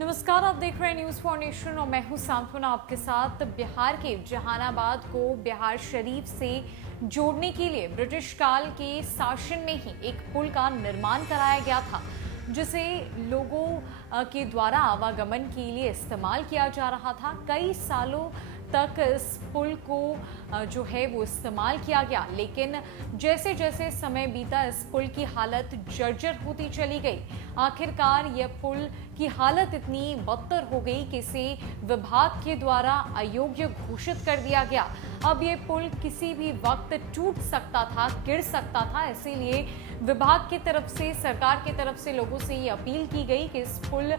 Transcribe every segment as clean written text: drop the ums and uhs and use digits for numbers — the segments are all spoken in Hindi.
नमस्कार, आप देख रहे हैं न्यूज फॉर नेशन और मैं हूं सांत्वना आपके साथ। बिहार के जहानाबाद को बिहार शरीफ से जोड़ने के लिए ब्रिटिश काल के शासन में ही एक पुल का निर्माण कराया गया था, जिसे लोगों के द्वारा आवागमन के लिए इस्तेमाल किया जा रहा था। कई सालों तक इस पुल को जो है वो इस्तेमाल किया गया, लेकिन जैसे जैसे समय बीता इस पुल की हालत जर्जर होती चली गई। आखिरकार यह पुल की हालत इतनी बदतर हो गई कि इसे विभाग के द्वारा अयोग्य घोषित कर दिया गया। अब ये पुल किसी भी वक्त टूट सकता था, गिर सकता था। इसीलिए विभाग की तरफ से, सरकार की तरफ से लोगों से ये अपील की गई कि इस पुल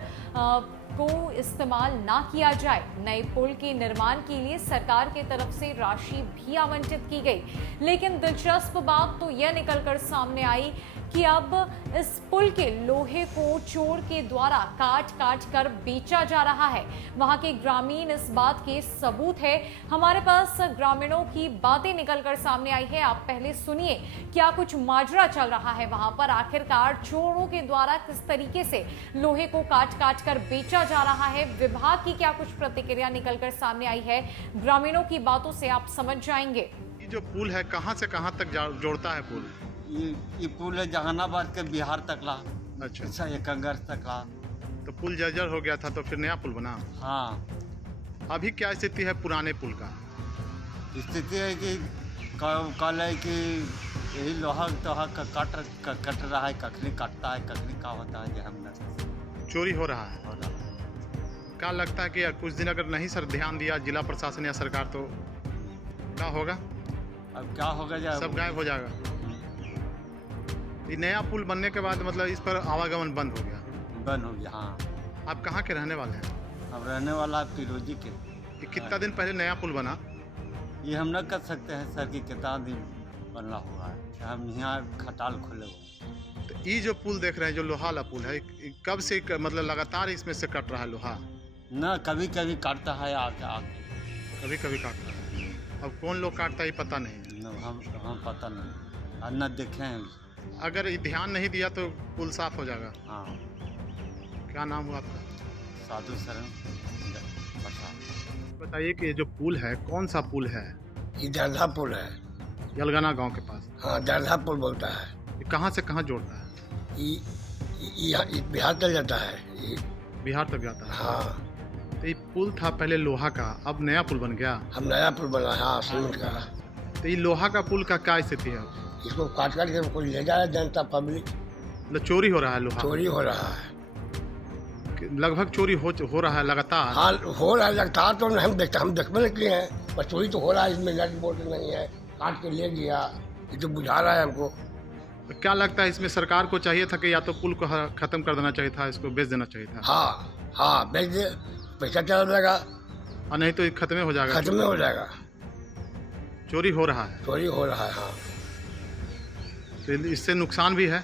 को इस्तेमाल ना किया जाए। नए पुल के निर्माण के लिए सरकार की तरफ से राशि भी आवंटित की गई, लेकिन दिलचस्प बात तो यह निकलकर सामने आई कि अब इस पुल के लोहे को चोर के द्वारा काट काट कर बेचा जा रहा है। वहां के ग्रामीण इस बात के सबूत है। हमारे पास ग्रामीणों की बातें निकलकर सामने आई है। आप पहले सुनिए क्या कुछ माजरा चल रहा है वहां पर। आखिरकार चोरों के द्वारा किस तरीके से लोहे को काट काट कर बेचा जा रहा है, विभाग की क्या कुछ प्रतिक्रिया निकलकर सामने आई है, ग्रामीणों की बातों से आप समझ जाएंगे। ये जो पुल है कहां से कहां तक जोड़ता है पुल? ये पुल है जहानाबाद के बिहार तक ला। अच्छा, ये कंगर तक ला। तो पुल जर्जर हो गया था तो फिर नया पुल बना। हाँ, अभी क्या स्थिति है पुराने पुल का? स्थिति है कि कल है कि यही लोहा तोहा कट रहा है, कखनी कटता है, कखनी का होता है, जो हम चोरी हो रहा है। क्या लगता है कि कुछ दिन अगर नहीं सर ध्यान दिया जिला प्रशासन या सरकार तो क्या होगा? अब क्या होगा, सब गायब हो जाएगा। ये नया पुल बनने के बाद मतलब इस पर आवागमन बंद हो गया। बंद हो गया। हाँ। आप कहाँ के रहने वाले हैं? अब रहने वाला है फिरोजी के। ये कितना दिन पहले नया पुल बना? ये हम न कर सकते हैं सर, कि कितना दिन बनना हुआ है। हम यहाँ खटाल खुले हुए। तो ये जो पुल देख रहे हैं, जो लोहा वाला पुल है, कब से मतलब लगातार इसमें से कट रहा है लोहा? न कभी कभी काटता है आके कभी कभी काटता है। अब कौन लोग काटता है ये पता नहीं। न हम पता नहीं, और न देखे हैं। अगर ये ध्यान नहीं दिया तो पुल साफ हो जाएगा। हाँ। क्या नाम हुआ आपका? साधु शरण प्रसाद। बताइए कि ये जो पुल है कौन सा पुल है? ये दरधा पुल है। यलगाना गांव के पास। हाँ, दरधा पुल बोलता है। ये कहाँ से कहाँ जोड़ता है? ये बिहार तक जाता है। ये बिहार तक जाता है। हाँ। तो ये पुल था पहले लोहा का, अब नया पुल बन गया। हम नया पुल बना है। हाँ, सीमेंट का। तो ये लोहा का पुल का क्या स्थिति है? इसको काट काट के कोई ले जा रहा है, जनता पब्लिक। मतलब चोरी हो रहा है लोहा? चोरी हो रहा है। लगभग चोरी हो रहा है लगातार। हाँ, हो रहा है लगातार। तो हम देखने लगे हैं, पर चोरी तो हो रहा है। इसमें नट बोल्ट नहीं है, काट के ले गया। ये तो बुझा रहा है हमको। तो क्या लगता है इसमें सरकार को चाहिए था कि या तो पुल को खत्म कर देना चाहिए था, इसको बेच देना चाहिए था? हाँ, बेच दे, पैसा चला जाएगा। और नहीं तो ये खत्म हो जाएगा। खत्म हो जाएगा। चोरी हो रहा है। चोरी हो रहा है। हाँ, तो इससे नुकसान भी है।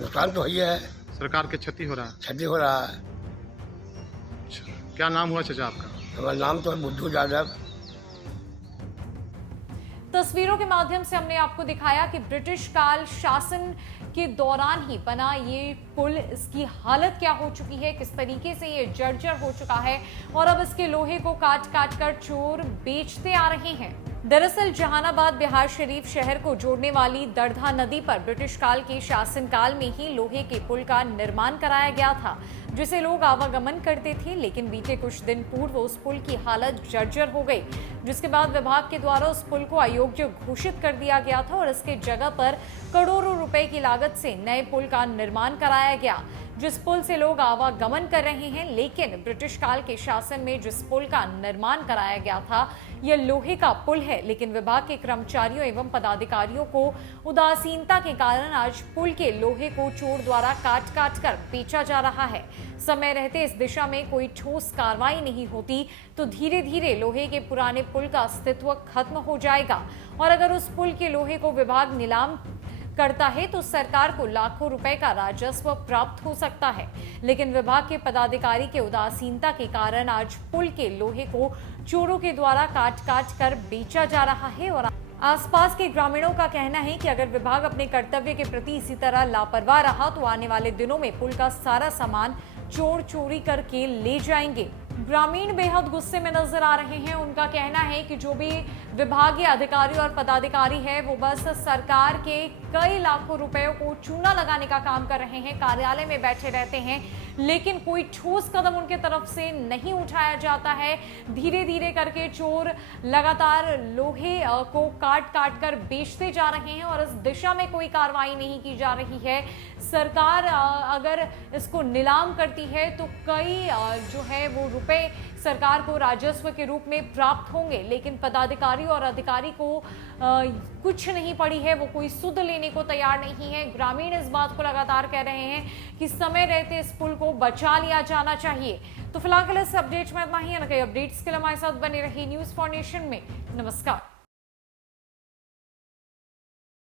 नुकसान तो ही है। सरकार के क्षति हो रहा है। क्षति हो रहा है। अच्छा, क्या नाम हुआ चाचा आपका? हमारा नाम तो है बुद्धू यादव। तस्वीरों के माध्यम से हमने आपको दिखाया कि ब्रिटिश काल शासन के दौरान ही बना ये पुल, इसकी हालत क्या हो चुकी है, किस तरीके से ये जर्जर हो चुका है और अब इसके लोहे को काट काट कर चोर बेचते आ रहे हैं। दरअसल जहानाबाद बिहार शरीफ शहर को जोड़ने वाली दरधा नदी पर ब्रिटिश काल के शासनकाल में ही लोहे के पुल का निर्माण कराया गया था, जिसे लोग आवागमन करते थे। लेकिन बीते कुछ दिन पूर्व उस पुल की हालत जर्जर हो गई, जिसके बाद विभाग के द्वारा उस पुल को अयोग्य घोषित कर दिया गया था और इसके जगह पर करोड़ों रुपए की लागत से नए पुल का निर्माण कराया गया, जिस पुल से लोग आवागमन कर रहे हैं। लेकिन ब्रिटिश काल के शासन में जिस पुल का निर्माण कराया गया था, यह लोहे का पुल है, लेकिन विभाग के कर्मचारियों एवं पदाधिकारियों को उदासीनता के कारण आज पुल के लोहे को चोर द्वारा काट काट कर बेचा जा रहा है। समय रहते इस दिशा में कोई ठोस कार्रवाई नहीं होती तो धीरे धीरे लोहे के पुराने पुल का अस्तित्व खत्म हो जाएगा और अगर उस पुल के लोहे को विभाग नीलाम करता है तो सरकार को लाखों रुपए का राजस्व प्राप्त हो सकता है। लेकिन विभाग के पदाधिकारी के उदासीनता के कारण आज पुल के लोहे को चोरों के द्वारा काट काट कर बेचा जा रहा है और आसपास के ग्रामीणों का कहना है कि अगर विभाग अपने कर्तव्य के प्रति इसी तरह लापरवाह रहा तो आने वाले दिनों में पुल का सारा सामान चोर चोरी करके ले जाएंगे। ग्रामीण बेहद गुस्से में नजर आ रहे हैं। उनका कहना है कि जो भी विभागीय अधिकारी और पदाधिकारी है वो बस सरकार के कई लाखों रुपयों को चूना लगाने का काम कर रहे हैं, कार्यालय में बैठे रहते हैं, लेकिन कोई ठोस कदम उनके तरफ से नहीं उठाया जाता है। धीरे धीरे करके चोर लगातार लोहे को काट काट कर बेचते जा रहे हैं और इस दिशा में कोई कार्रवाई नहीं की जा रही है। सरकार अगर इसको नीलाम करती है तो कई जो है वो रुपए सरकार को राजस्व के रूप में प्राप्त होंगे, लेकिन पदाधिकारी और अधिकारी को कुछ नहीं पड़ी है, वो कोई सुध लेने को तैयार नहीं है। ग्रामीण इस बात को लगातार कह रहे हैं कि समय रहते इस पुल को बचा लिया जाना चाहिए। तो फिलहाल के लिए इस अपडेट में इतना ही। कई अपडेट्स के लिए हमारे साथ बने रही न्यूज़ फॉर नेशन में। नमस्कार।